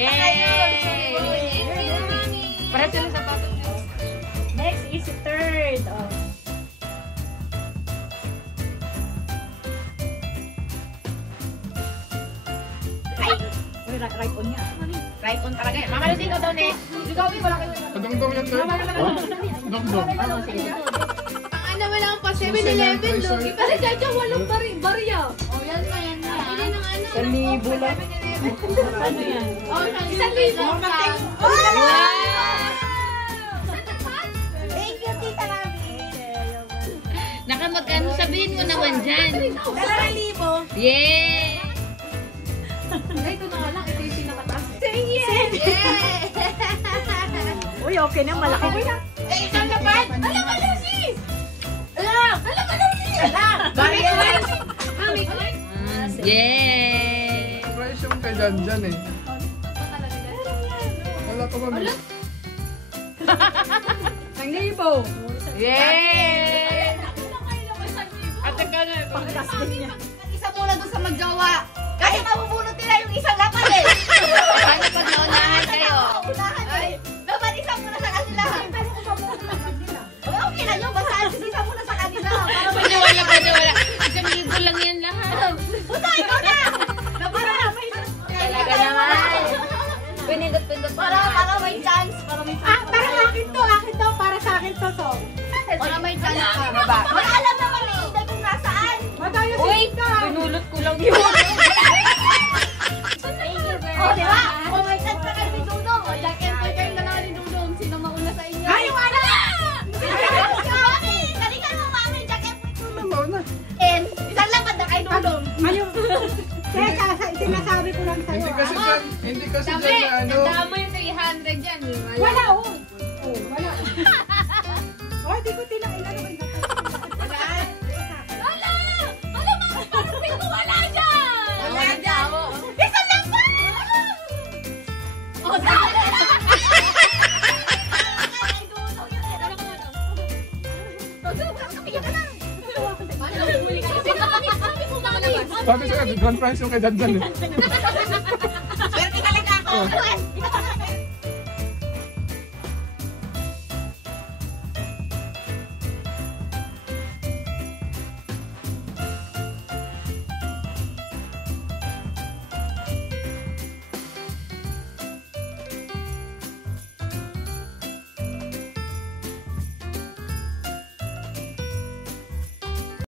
Yay! Para sila sapatos nyo. Next is third. Ay! Uy, right on niya. Right on talaga yan. Mama Lucy, ikaw daw, ne. Ikaw, wala kayo. Kadong-dong yan, sir. Dong-dong. Ang ano mo lang pa, 7-Eleven, Logi. Para dyan dyan, walang barya. O, yan na, yan na. Pili ng ano. 1,000 lang. Ano yan? O, 1,000. Wow! Thank you, Tita Rabi. Nakamagkano, sabihin mo naman dyan. 2,000. Yay! Ay, ito na nga lang. Ito yung pinakataas. Say yes! Uy, okay na, malaki. Eh, isang lapat. Alam ka, Lucy! Alam ka, Lucy! Barya na! Mami, kulay? Yay! Price yung kay Janjan eh. Wala ka ba? 1,000. Yay! At ika na, Panggastos niya. Isa muna doon sa magjowa. Kasi mabubunot nila yung isang lapat eh. paano pag naunahan kayo? Unahan eh. Dapat isa muna sa kanila. Pero kung mabunot naman nila. Okay na yun. Basta isa muna sa kanila. Para may Wala. 1,000 lang yan lahat. Puta, ikaw na! Para may Talaga naman. Pinindot-pindot para may chance. Para may chance. Para akin to. Para sa akin to. Para may chance ka. Wala alam naman eh. Hindi kung nasaan. Matayo Uy! Pinulot ko lang yun. Oh, di ba? Oh, may chance na kayo ni Dudong. O, Jack and Boy kayo na ni Dudong. Sino mauna sa inyo? Ay, wala! Mami! Kalikan mo, Mami! Jack and Boy. Ano na? And, isang lapat na kay Dudong. Ayun. Kaya sinasabi ko lang sa'yo. Hindi kasi dyan na ano. Tama yung 300 yan. Wala, oh. Wala. Oh, di ko tinain. Ano ba yung Wala. Wala! Alam mo, parang pito wala dyan! Wala dyan. Isang lapat! Oh, saan na lang? Kay Dudong yun. Ano ka na? Dudong, kapiyan ka na. Sabi mo, Mami! Sabi sa'yo, grand prize yung kay Janjan eh. Swerte talaga ako! Ikaw